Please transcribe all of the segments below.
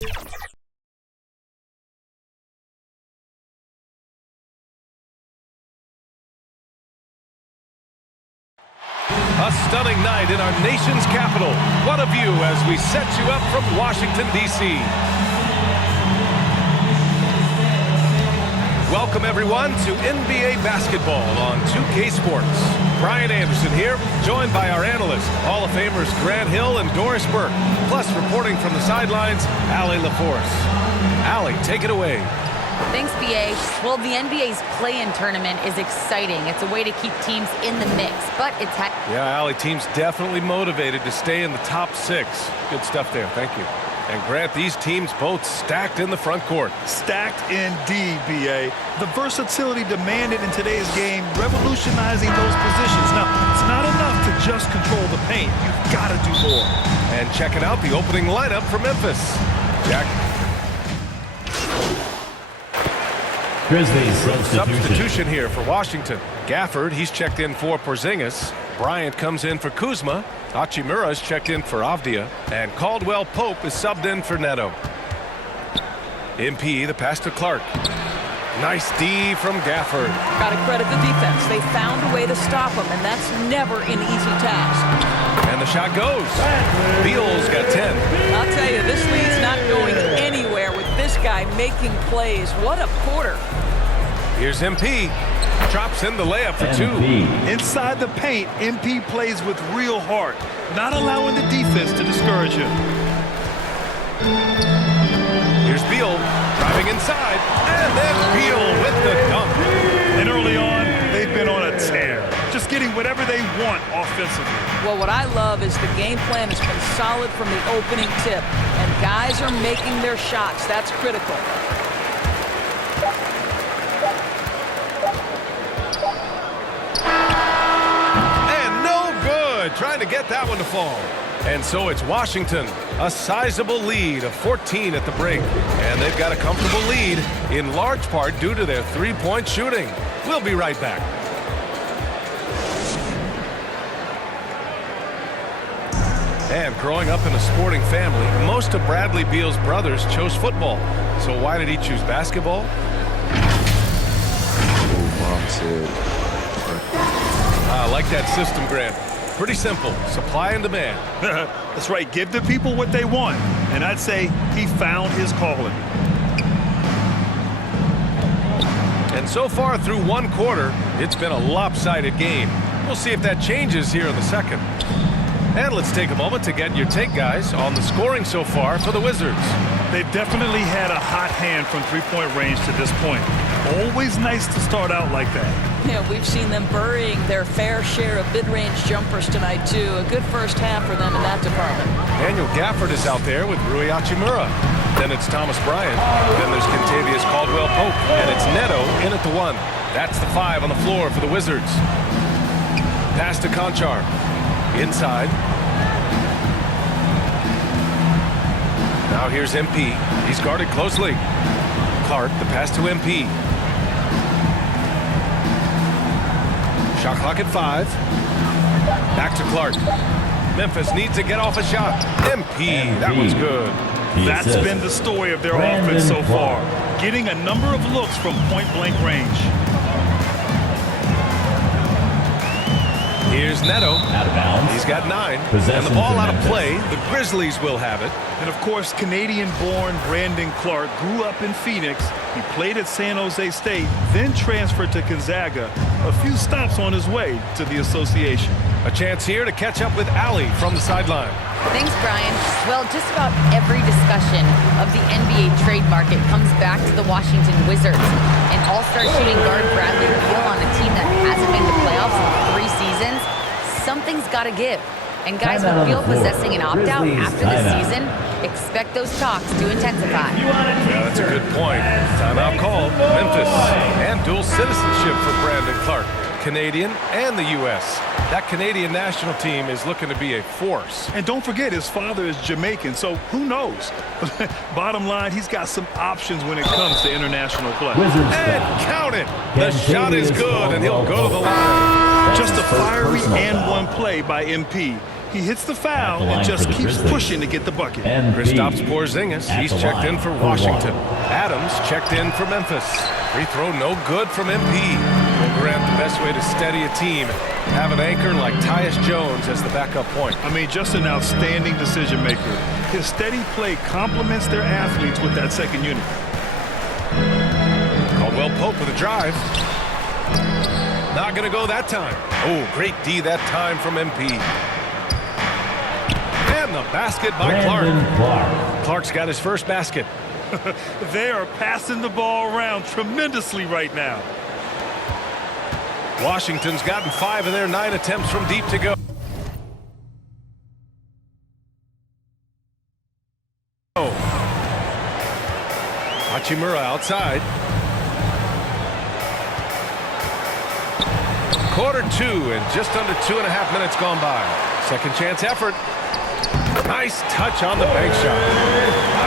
A stunning night in our nation's capital. What a view as we set you up from Washington, D.C. Welcome, everyone, to NBA basketball on 2K Sports. Brian Anderson here, joined by our analysts, Hall of Famers Grant Hill and Doris Burke. Plus, reporting from the sidelines, Allie LaForce. Allie, take it away. Thanks, B.A. Well, the NBA's play-in tournament is exciting. It's a way to keep teams in the mix, but it's... Yeah, Allie, teams definitely motivated to stay in the top 6. Good stuff there. Thank you. And Grant, these teams both stacked in the front court. Stacked indeed, B.A. The versatility demanded in today's game, revolutionizing those positions. Now, it's not enough to just control the paint. You've got to do more. And checking out the opening lineup for Memphis. Jack. Grizzlies Substitution here for Washington. Gafford, he's checked in for Porzingis. Bryant comes in for Kuzma. Hachimura's checked in for Avdia. And Caldwell Pope is subbed in for Neto. MP, the pass to Clark. Nice D from Gafford. Got to credit the defense. They found a way to stop him, and that's never an easy task. And the shot goes. Beal's got 10. I'll tell you, this lead's not going anywhere with this guy making plays. What a quarter. Here's MP. Drops in the layup for 2. Inside the paint, MP plays with real heart, not allowing the defense to discourage him. Here's Beal driving inside, and then Beal with the dunk. And early on, they've been on a tear, just getting whatever they want offensively. Well, what I love is the game plan has been solid from the opening tip, and guys are making their shots. That's critical. Trying to get that one to fall. And so it's Washington, a sizable lead of 14 at the break. And they've got a comfortable lead in large part due to their three-point shooting. We'll be right back. And growing up in a sporting family, most of Bradley Beal's brothers chose football. So why did he choose basketball? Mom said. I like that system, Grant. Pretty simple. Supply and demand. That's right. Give the people what they want. And I'd say he found his calling. And so far through one quarter, it's been a lopsided game. We'll see if that changes here in the second. And let's take a moment to get your take, guys, on the scoring so far for the Wizards. They've definitely had a hot hand from three-point range to this point. Always nice to start out like that. Yeah, we've seen them burying their fair share of mid-range jumpers tonight, too. A good first half for them in that department. Daniel Gafford is out there with Rui Hachimura. Then it's Thomas Bryant. Then there's Kentavious Caldwell-Pope. And it's Neto in at the 1. That's the 5 on the floor for the Wizards. Pass to Conchar. Inside. Now here's MP. He's guarded closely. Clark, the pass to MP. Shot clock at 5. Back to Clark. Memphis needs to get off a shot. MP, that one's good. That's been the story of their offense so far. Getting a number of looks from point-blank range. Here's Neto. Out of bounds. He's got 9. Possession And the ball to out of Memphis. play. The Grizzlies will have it. And, of course, Canadian-born Brandon Clark grew up in Phoenix. He played at San Jose State, then transferred to Gonzaga. A few stops on his way to the association. A chance here to catch up with Allie from the sideline. Thanks, Brian. Well, just about every discussion of the NBA trade market comes back to the Washington Wizards. And all-star shooting guard Bradley Beal on a team that hasn't made the playoffs in 3 seasons. Something's got to give. And guys, with Beal possessing an opt-out after the season, expect those talks to intensify. Yeah, that's a good point. Timeout called. Memphis. And dual citizenship for Brandon Clark. Canadian and the U.S. That Canadian national team is looking to be a force. And don't forget, his father is Jamaican, so who knows? Bottom line, he's got some options when it comes to international play. And count it. The shot is good, and he'll go to the line. Just a fiery and one play by MP. He hits the foul At the line and just for the keeps Grizzlies. pushing to get the bucket. Kristaps Porzingis, At he's the checked line in for for Washington. one. Adams checked in for Memphis. Free throw no good from MP. Well, Grant, the best way to steady a team, have an anchor like Tyus Jones as the backup point. I mean, just an outstanding decision maker. His steady play complements their athletes with that second unit. Caldwell Pope with a drive. Not going to go that time. Oh, great D that time from MP. And the basket by Brandon Clark. Clark. Clark's got his first basket. They are passing the ball around tremendously right now. Washington's gotten 5 of their 9 attempts from deep to go. Hachimura outside. Quarter 2 and just under 2.5 minutes gone by. Second chance effort. Nice touch on the bank shot.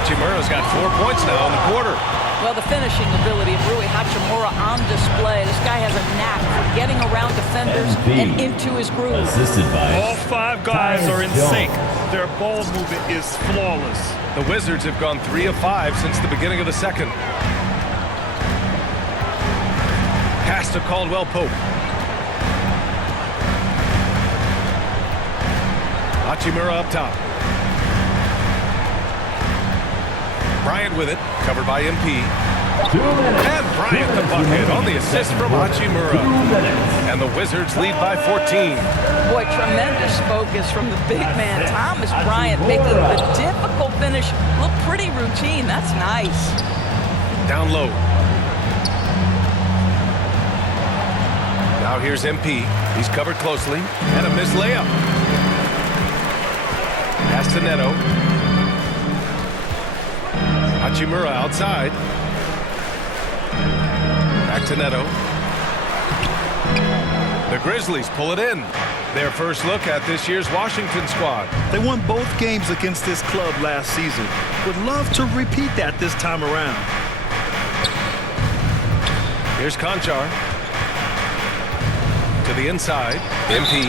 Hachimura's got 4 points now in the quarter. Well, the finishing ability of Rui Hachimura on display. This guy has a knack for getting around defenders and into his groove. Assisted by All 5 guys Tyus are in Jones. sync. Their ball movement is flawless. The Wizards have gone 3 of 5 since the beginning of the second. Pass to Caldwell Pope. Hachimura up top. Bryant with it, covered by MP. 2 minutes. And Bryant the bucket on the assist from Hachimura. 2 minutes. And the Wizards lead by 14. Boy, tremendous focus from the big man, Thomas Bryant, making the difficult finish look pretty routine. That's nice. Down low. Now here's MP. He's covered closely. And a missed layup. Pass to Neto. Hachimura outside. Back to Neto. The Grizzlies pull it in. Their first look at this year's Washington squad. They won both games against this club last season. Would love to repeat that this time around. Here's Conchar. To the inside. MP.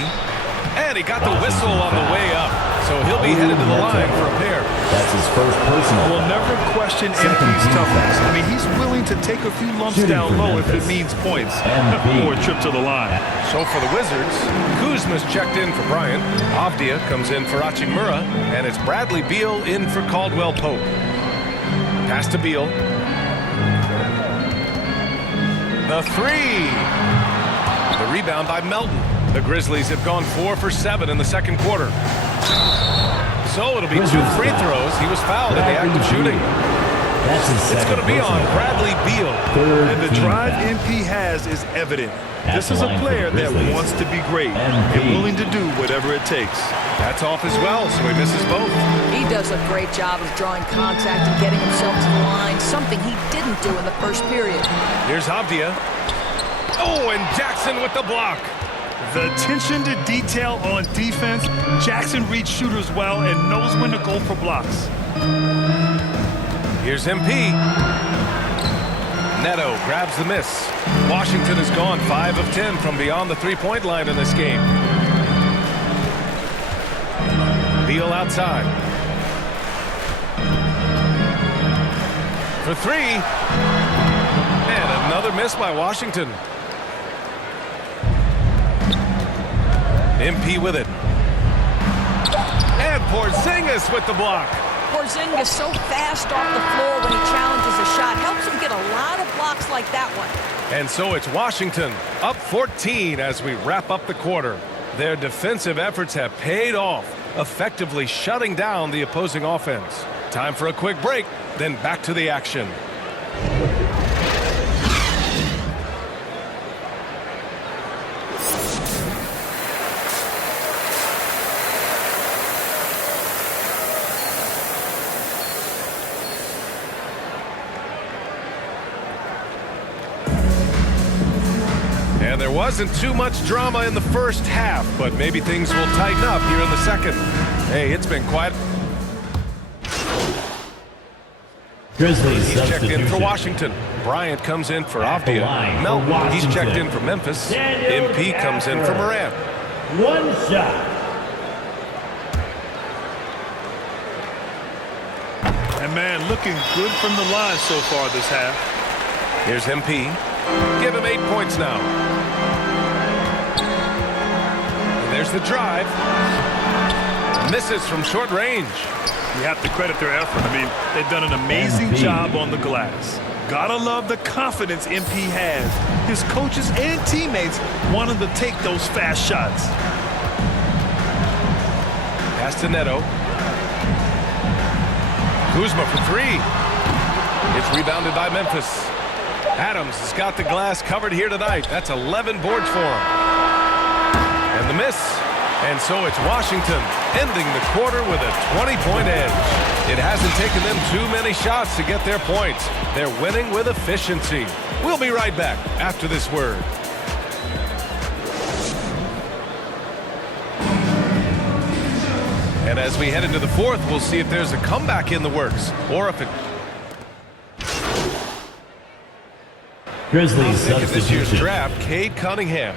And he got the whistle on the way up. So he'll be headed to the line for a pair. That's his first personal. We'll never question Second MP's team toughness. foul. I mean, he's willing to take a few lumps Shooting down for low if it Memphis. means points MP. or a trip to the line. So for the Wizards, Kuzma's checked in for Bryant. Avdia comes in for Hachimura. And it's Bradley Beal in for Caldwell Pope. Pass to Beal. The 3. The rebound by Melton. The Grizzlies have gone 4 for 7 in the second quarter. So it'll be 2 free throws. He was fouled in the act of shooting. That's his It's going to be on Bradley Beal. Third And the team drive foul. MP has is evident. At This the is a line for player the that Grizzlies. wants to be great MP. and willing to do whatever it takes. That's off as well, so he misses both. He does a great job of drawing contact and getting himself to the line, something he didn't do in the first period. Here's Avdia. Oh, and Jackson with the block. The attention to detail on defense, Jackson reads shooters well and knows when to go for blocks. Here's MP. Neto grabs the miss. Washington has gone 5 of 10 from beyond the three-point line in this game. Beal outside. For 3. And another miss by Washington. MP with it. And Porzingis with the block. Porzingis so fast off the floor when he challenges a shot. Helps him get a lot of blocks like that one. And so it's Washington up 14 as we wrap up the quarter. Their defensive efforts have paid off, effectively shutting down the opposing offense. Time for a quick break, then back to the action. And there wasn't too much drama in the first half, but maybe things will tighten up here in the second. Hey, it's been quiet. Grizzlies He's checked in for substitution. Washington. Bryant comes in for At the Avdia. line for Melton, he's checked Washington. in for Memphis. Daniel MP comes in for Gafford. Morant. One shot. And, man, looking good from the line so far this half. Here's MP. Give him 8 points now. And there's the drive. Misses from short range. You have to credit their effort. I mean, they've done an amazing job on the glass. Gotta love the confidence MP has. His coaches and teammates want him to take those fast shots. Pass to Neto. Kuzma for 3. It's rebounded by Memphis. Adams has got the glass covered here tonight. That's 11 boards for him. And the miss. And so it's Washington ending the quarter with a 20-point edge. It hasn't taken them too many shots to get their points. They're winning with efficiency. We'll be right back after this word. And as we head into the fourth, we'll see if there's a comeback in the works or if it... Grizzlies Pick in this year's substitution. draft, Cade Cunningham.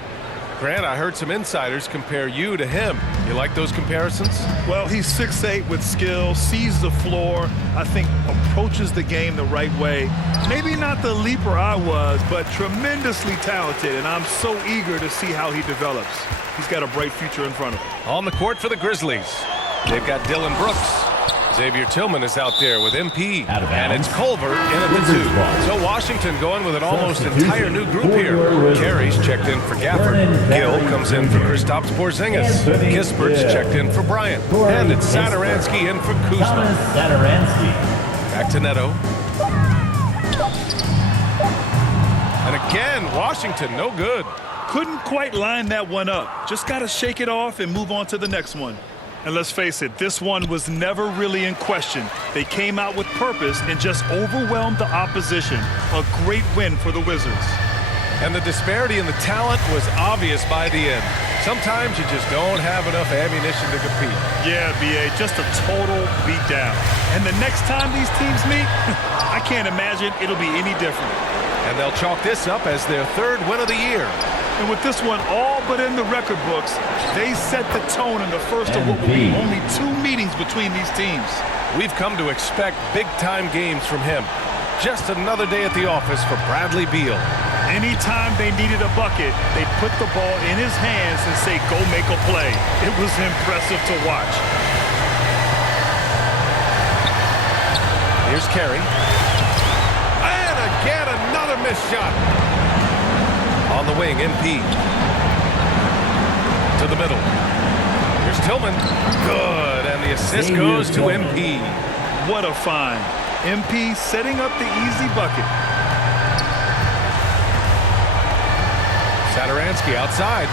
Grant, I heard some insiders compare you to him. You like those comparisons? Well, he's 6'8" with skill, sees the floor, I think approaches the game the right way. Maybe not the leaper I was, but tremendously talented, and I'm so eager to see how he develops. He's got a bright future in front of him. On the court for the Grizzlies. They've got Dylan Brooks. Xavier Tillman is out there with MP. Out of And bounds. it's Culver in at the Wizards 2. ball. So Washington going with an almost Substitution entire new group for here. your Wizards. Carey's checked in for Gafford. Vernon Gill Barry comes in for Jr. Kristaps Porzingis. Anthony Kispert's Gill. checked in for Bryant. Corey And it's Kispert. Satoransky in for Kuzma. Thomas Satoransky. Back to Neto. And again, Washington, no good. Couldn't quite line that one up. Just got to shake it off and move on to the next one. And let's face it, this one was never really in question. They came out with purpose and just overwhelmed the opposition. A great win for the Wizards. And the disparity in the talent was obvious by the end. Sometimes you just don't have enough ammunition to compete. Yeah, B.A., just a total beatdown. And the next time these teams meet, I can't imagine it'll be any different. And they'll chalk this up as their 3rd win of the year. And with this one all but in the record books, they set the tone in the first of what will be MP. only 2 meetings between these teams. We've come to expect big-time games from him. Just another day at the office for Bradley Beal. Anytime they needed a bucket, they put the ball in his hands and say, go make a play. It was impressive to watch. Here's Carey. And again, another missed shot. On the wing, MP. To the middle. Here's Tillman. Good, and the assist Xavier goes to Tillman. MP. What a find. MP setting up the easy bucket. Satoransky outside.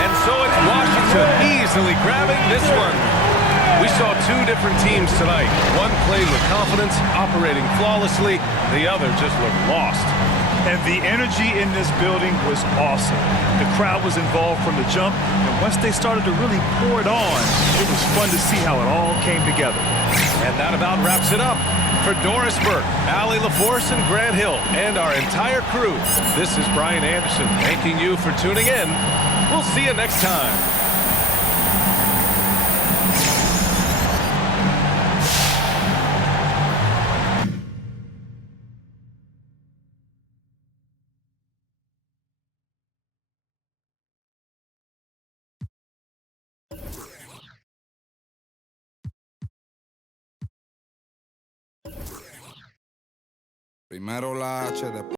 And so it's Washington easily grabbing this one. We saw 2 different teams tonight. One played with confidence, operating flawlessly. The other just looked lost. And the energy in this building was awesome. The crowd was involved from the jump, and once they started to really pour it on, it was fun to see how it all came together. And that about wraps it up. For Doris Burke, Allie LaForce, and Grant Hill, and our entire crew, this is Brian Anderson thanking you for tuning in. We'll see you next time. Primero la H, después